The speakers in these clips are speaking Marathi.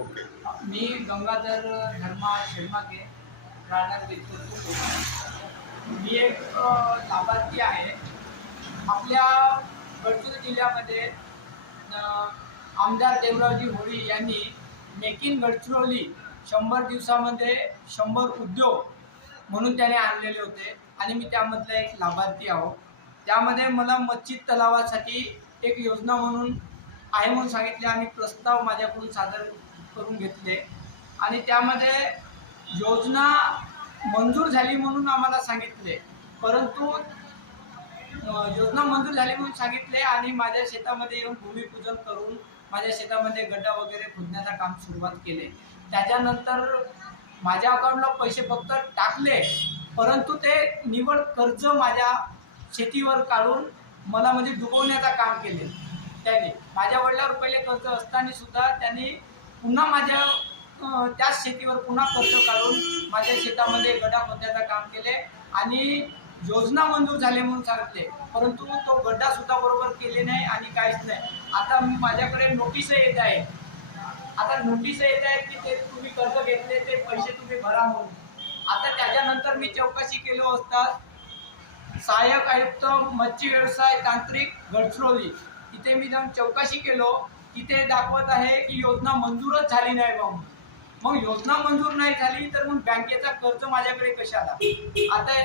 ओके मी गंगाधर धर्मा शेळमाके राहणार विद्युत मी एक लाभार्थी आहे. आपल्या गडचिरोली जिल्ह्यामध्ये आमदार देवरावजी होळी यांनी मेक इन गडचिरोली शंभर दिवसामध्ये शंभर उद्योग म्हणून त्याने आणलेले होते आणि मी त्यामधला एक लाभार्थी आहो. त्यामध्ये मला मच्छी तलावासाठी एक योजना म्हणून आहे म्हणून सांगितले आणि प्रस्ताव माझ्याकडून सादर करून घेतले. आणि त्यामध्ये योजना मंजूर झाली म्हणून आम्हाला सांगितले. परंतु योजना मंजूर झाली म्हणून सांगितले आणि माझ्या शेतामध्ये येऊन भूमिपूजन करून माझ्या शेतामध्ये गड्डा वगैरे खोदण्याचं काम सुरुवात केले. त्याच्यानंतर माझ्या अकाउंटला पैसे फक्त टाकले. परंतु ते निवड कर्ज माझ्या शेतीवर काढून मला म्हणजे डुबवण्याचं काम केले. त्याने माझ्या वडिलांवर पहिले कर्ज असताना सुद्धा त्यांनी पुन्हा माझ्या त्याच शेतीवर पुन्हा कर्ज काढून माझ्या शेतामध्ये गड्डा खोदण्याचं काम केले आणि योजना मंजूर झाले म्हणून सांगितले परंतु तो गड्डा सुद्धा बरोबर केले नाही आणि काहीच नाही. आता मी- माझ्याकडे नोटीस येत आहे. आता नोटीस येत आहे की ते तुम्ही कर्ज घेतले ते पैसे तुम्ही भरा म्हणून. आता त्याच्यानंतर मी चौकशी केलो असता सहाय्यक आयुक्त मच्छी व्यवसाय तांत्रिक गडचिरोली. इथे मी जाऊन चौकशी केलो. तिथे दाखवत आहे की योजना मंजूरच झाली नाही बा मग योजना मंजूर नाही झाली तर मग बँकेचा कर्ज माझ्याकडे कशाला आता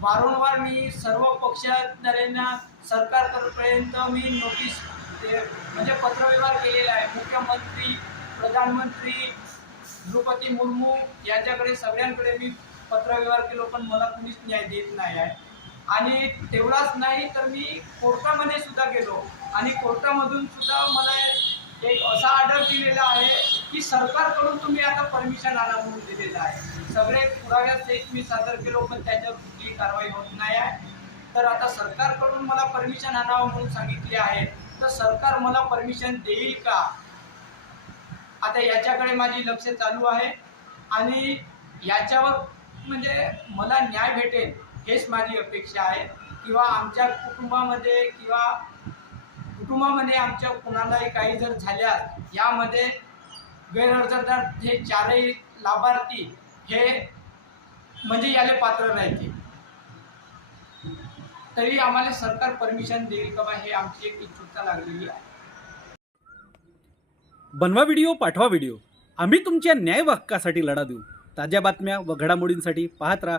वारंवार मी सर्व पक्षांना सरकारपर्यंत मी नोटीस म्हणजे पत्रव्यवहार केलेला आहे. मुख्यमंत्री प्रधानमंत्री द्रौपदी मुर्मू यांच्याकडे सगळ्यांकडे मी पत्रव्यवहार केलो पण मला कुणीच न्याय देत नाही आहे. आणि तेवढाच नाही तर मी कोर्टामध्ये सुद्धा गेलो. आणि कोर्टामधून सुद्धा मला एक असा ऑर्डर दिलेला आहे की सरकारकडून तुम्ही आता परमिशन आणा म्हणून दिलेलं आहे. सगळे पुराव्यासहित मी सादर केलो पण त्याच्यावर कुठलीही कारवाई होत नाही आहे. तर आता सरकारकडून मला परमिशन आणावं म्हणून सांगितले आहे. तर सरकार मला परमिशन देईल का? आता याच्याकडे माझी लक्ष चालू आहे. आणि याच्यावर म्हणजे मला न्याय भेटेल. हेच माझी अपेक्षा आहे. किंवा आमच्या कुटुंबामध्ये किंवा कुटुंबामध्ये आमच्या कुणालाही काही जर झाल्यास यामध्ये गैरअर्जदार हे चारही लाभार्थी हे म्हणजे याले पात्र राहते तरी आम्हाला सरकार परमिशन देईल का हे आमची एक इच्छुकता लागलेली आहे. बनवा व्हिडिओ पाठवा व्हिडिओ. आम्ही तुमच्या न्याय हक्कासाठी लढा देऊ. ताज्या बातम्या व घडामोडींसाठी पाहत राहा.